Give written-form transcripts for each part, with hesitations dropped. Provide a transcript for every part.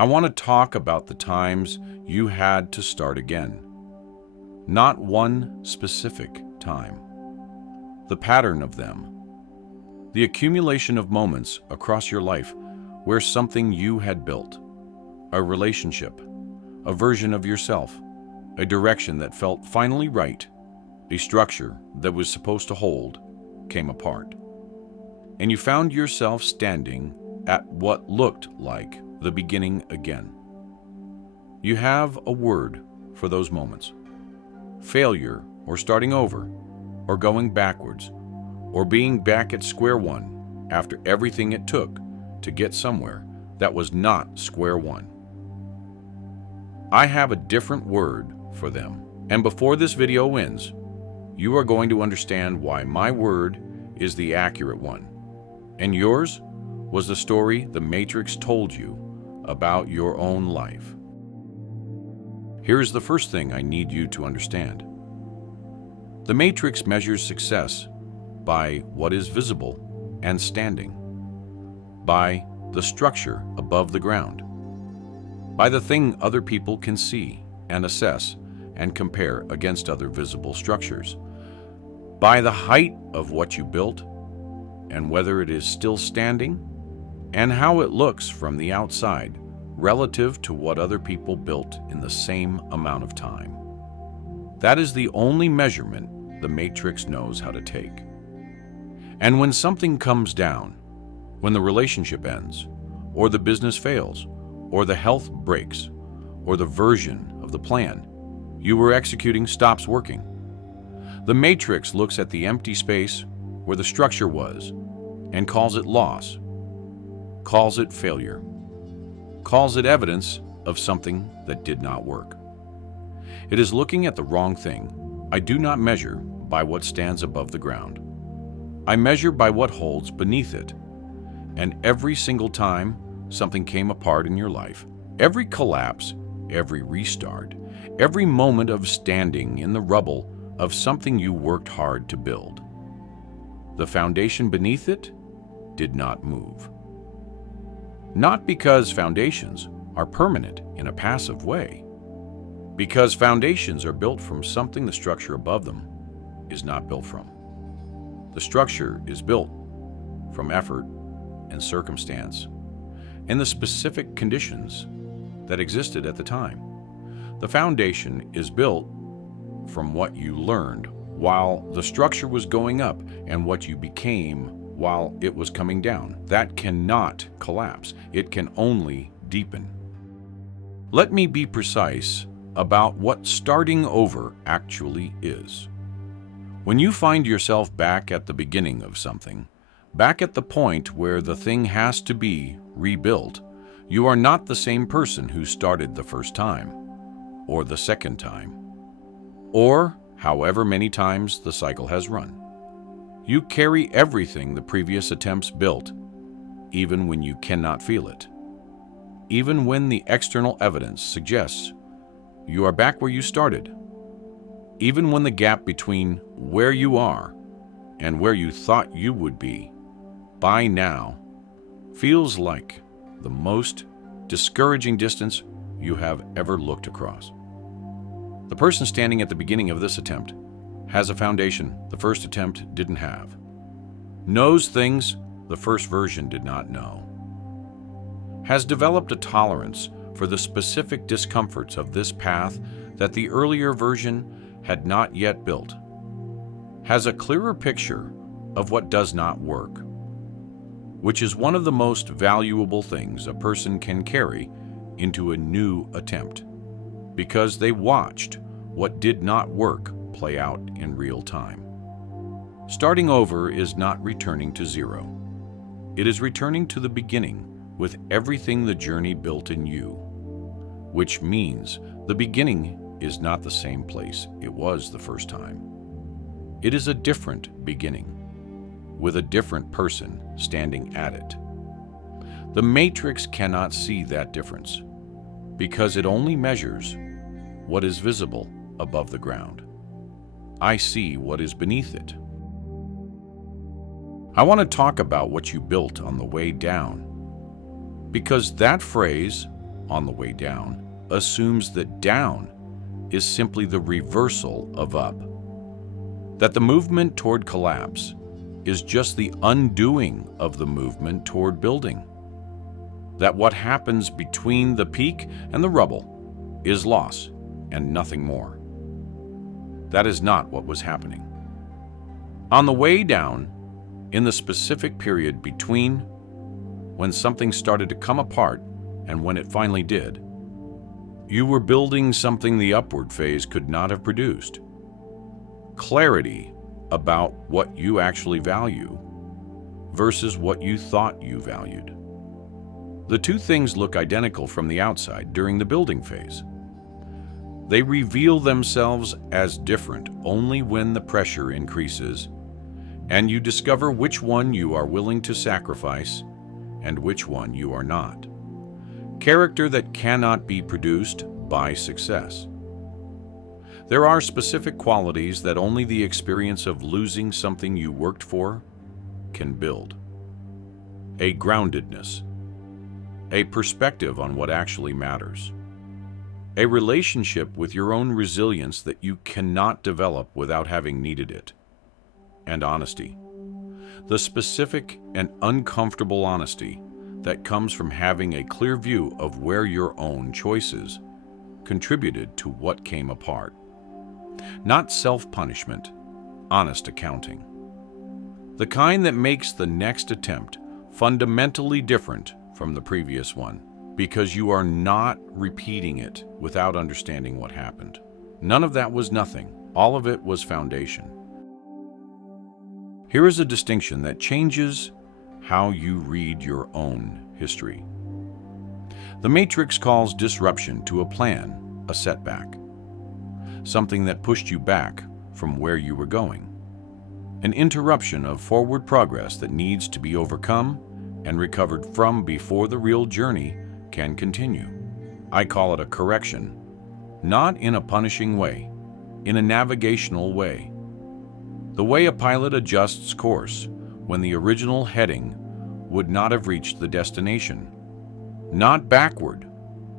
I want to talk about the times you had to start again. Not one specific time. The pattern of them. The accumulation of moments across your life where something you had built, a relationship, a version of yourself, a direction that felt finally right, a structure that was supposed to hold, came apart. And you found yourself standing at what looked like the beginning again. You have a word for those moments. Failure, or starting over, or going backwards, or being back at square one after everything it took to get somewhere that was not square one. I have a different word for them, and before this video ends, you are going to understand why my word is the accurate one, and yours was the story the Matrix told you about your own life. Here's the first thing I need you to understand. The Matrix measures success by what is visible and standing, by the structure above the ground, by the thing other people can see and assess and compare against other visible structures, by the height of what you built and whether it is still standing, and how it looks from the outside relative to what other people built in the same amount of time. That is the only measurement the Matrix knows how to take. And when something comes down, when the relationship ends, or the business fails, or the health breaks, or the version of the plan you were executing stops working, the Matrix looks at the empty space where the structure was and calls it loss, calls it failure, calls it evidence of something that did not work. It is looking at the wrong thing. I do not measure by what stands above the ground. I measure by what holds beneath it. And every single time something came apart in your life, every collapse, every restart, every moment of standing in the rubble of something you worked hard to build, the foundation beneath it did not move. Not because foundations are permanent in a passive way, because foundations are built from something the structure above them is not built from. The structure is built from effort and circumstance and the specific conditions that existed at the time. The foundation is built from what you learned while the structure was going up and what you became while it was coming down. That cannot collapse. It can only deepen. Let me be precise about what starting over actually is. When you find yourself back at the beginning of something, back at the point where the thing has to be rebuilt, you are not the same person who started the first time, or the second time, or however many times the cycle has run. You carry everything the previous attempts built, even when you cannot feel it. Even when the external evidence suggests you are back where you started. Even when the gap between where you are and where you thought you would be by now feels like the most discouraging distance you have ever looked across. The person standing at the beginning of this attempt has a foundation the first attempt didn't have, knows things the first version did not know, has developed a tolerance for the specific discomforts of this path that the earlier version had not yet built, has a clearer picture of what does not work, which is one of the most valuable things a person can carry into a new attempt, because they watched what did not work play out in real time. Starting over is not returning to zero. It is returning to the beginning with everything the journey built in you, which means the beginning is not the same place it was the first time. It is a different beginning, with a different person standing at it. The Matrix cannot see that difference, because it only measures what is visible above the ground. I see what is beneath it. I want to talk about what you built on the way down, because that phrase on the way down assumes that down is simply the reversal of up, that the movement toward collapse is just the undoing of the movement toward building, that what happens between the peak and the rubble is loss and nothing more. That is not what was happening. On the way down, in the specific period between when something started to come apart and when it finally did, you were building something the upward phase could not have produced. Clarity about what you actually value versus what you thought you valued. The two things look identical from the outside during the building phase. They reveal themselves as different only when the pressure increases and you discover which one you are willing to sacrifice and which one you are not. Character that cannot be produced by success. There are specific qualities that only the experience of losing something you worked for can build. A groundedness, a perspective on what actually matters, a relationship with your own resilience that you cannot develop without having needed it, and honesty. The specific and uncomfortable honesty that comes from having a clear view of where your own choices contributed to what came apart. Not self-punishment, honest accounting. The kind that makes the next attempt fundamentally different from the previous one, because you are not repeating it without understanding what happened. None of that was nothing. All of it was foundation. Here is a distinction that changes how you read your own history. The Matrix calls disruption to a plan a setback, something that pushed you back from where you were going, an interruption of forward progress that needs to be overcome and recovered from before the real journey can continue. I call it a correction, not in a punishing way, in a navigational way. The way a pilot adjusts course when the original heading would not have reached the destination. Not backward,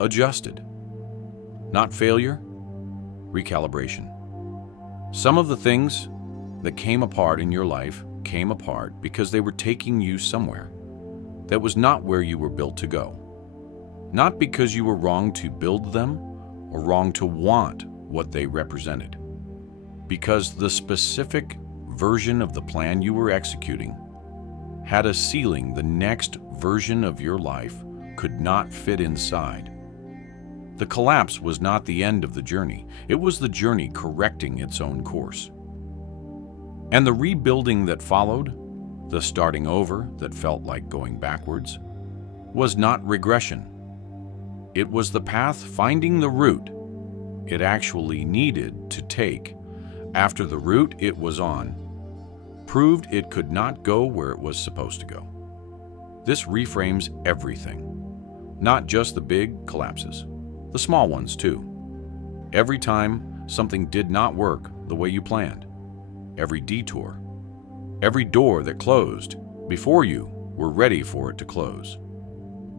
adjusted. Not failure, recalibration. Some of the things that came apart in your life came apart because they were taking you somewhere that was not where you were built to go. Not because you were wrong to build them or wrong to want what they represented. Because the specific version of the plan you were executing had a ceiling the next version of your life could not fit inside. The collapse was not the end of the journey. It was the journey correcting its own course. And the rebuilding that followed, the starting over that felt like going backwards, was not regression. It was the path finding the route it actually needed to take after the route it was on proved it could not go where it was supposed to go. This reframes everything, not just the big collapses, the small ones too. Every time something did not work the way you planned, every detour, every door that closed before you were ready for it to close,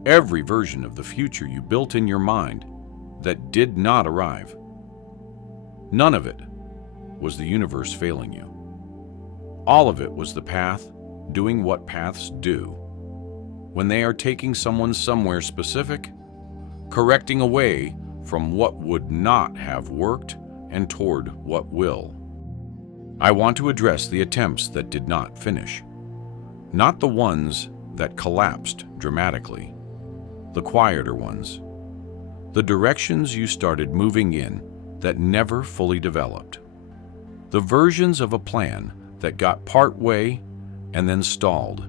every version of the future you built in your mind that did not arrive. None of it was the universe failing you. All of it was the path doing what paths do when they are taking someone somewhere specific, correcting away from what would not have worked and toward what will. I want to address the attempts that did not finish, not the ones that collapsed dramatically, the quieter ones, the directions you started moving in that never fully developed, the versions of a plan that got part way and then stalled,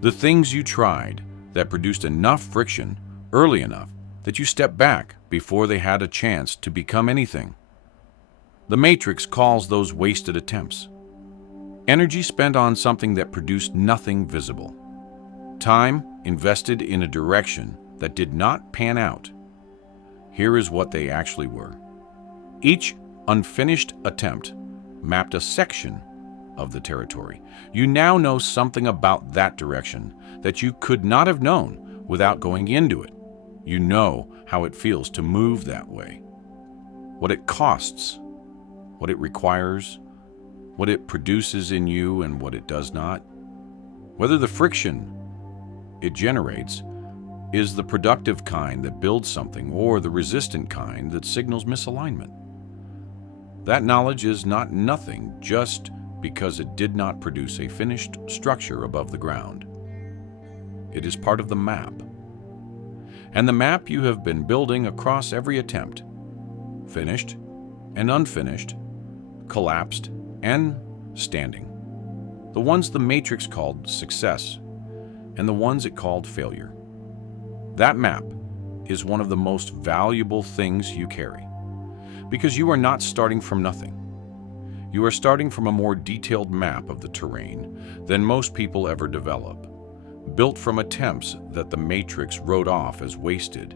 the things you tried that produced enough friction early enough that you stepped back before they had a chance to become anything. The Matrix calls those wasted attempts. Energy spent on something that produced nothing visible. Time invested in a direction that did not pan out. Here is what they actually were. Each unfinished attempt mapped a section of the territory. You now know something about that direction that you could not have known without going into it. You know how it feels to move that way, what it costs, what it requires, what it produces in you and what it does not, whether the friction it generates is the productive kind that builds something or the resistant kind that signals misalignment. That knowledge is not nothing just because it did not produce a finished structure above the ground. It is part of the map. And the map you have been building across every attempt, finished and unfinished, collapsed and standing. The ones the Matrix called success and the ones it called failure. That map is one of the most valuable things you carry because you are not starting from nothing. You are starting from a more detailed map of the terrain than most people ever develop, built from attempts that the Matrix wrote off as wasted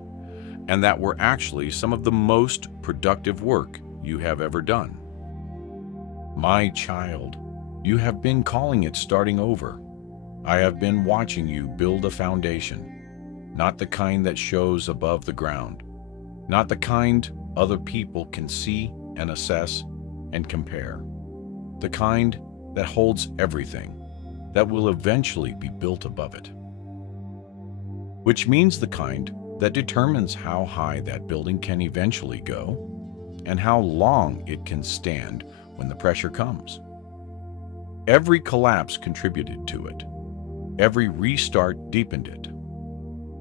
and that were actually some of the most productive work you have ever done. My child, you have been calling it starting over. I have been watching you build a foundation, not the kind that shows above the ground, not the kind other people can see and assess and compare, the kind that holds everything that will eventually be built above it, which means the kind that determines how high that building can eventually go and how long it can stand when the pressure comes. Every collapse contributed to it. Every restart deepened it.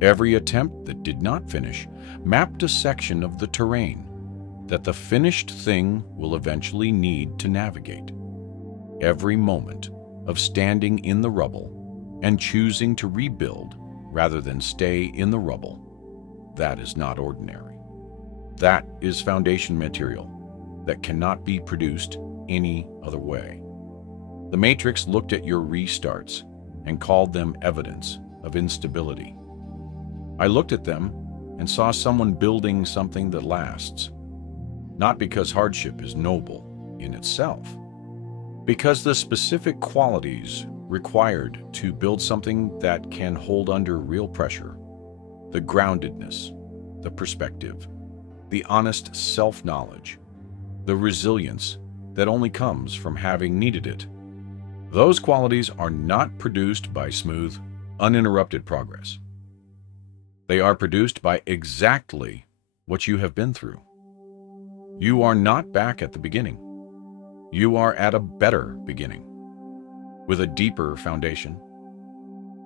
Every attempt that did not finish mapped a section of the terrain that the finished thing will eventually need to navigate. Every moment of standing in the rubble and choosing to rebuild rather than stay in the rubble, that is not ordinary. That is foundation material that cannot be produced any other way. The Matrix looked at your restarts and called them evidence of instability. I looked at them and saw someone building something that lasts, not because hardship is noble in itself, because the specific qualities required to build something that can hold under real pressure, the groundedness, the perspective, the honest self-knowledge, the resilience that only comes from having needed it. Those qualities are not produced by smooth, uninterrupted progress. They are produced by exactly what you have been through. You are not back at the beginning. You are at a better beginning, with a deeper foundation,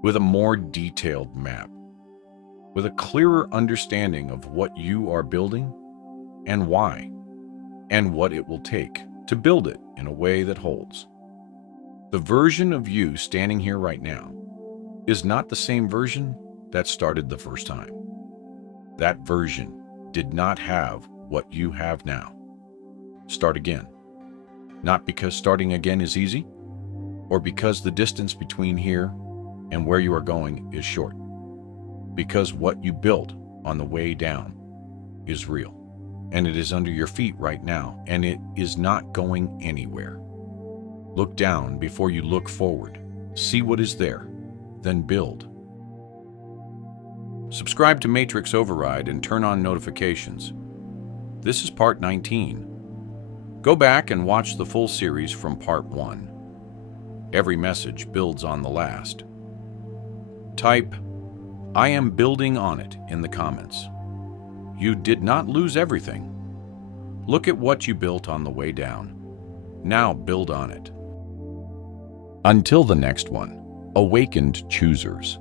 with a more detailed map, with a clearer understanding of what you are building and why, and what it will take to build it in a way that holds. The version of you standing here right now is not the same version that started the first time. That version did not have what you have now. Start again. Not because starting again is easy, or because the distance between here and where you are going is short. Because what you built on the way down is real, and it is under your feet right now, and it is not going anywhere. Look down before you look forward. See what is there, then build. Subscribe to Matrix Override and turn on notifications. This is part 19. Go back and watch the full series from part 1. Every message builds on the last. Type, "I am building on it" in the comments. You did not lose everything. Look at what you built on the way down. Now build on it. Until the next one, awakened choosers.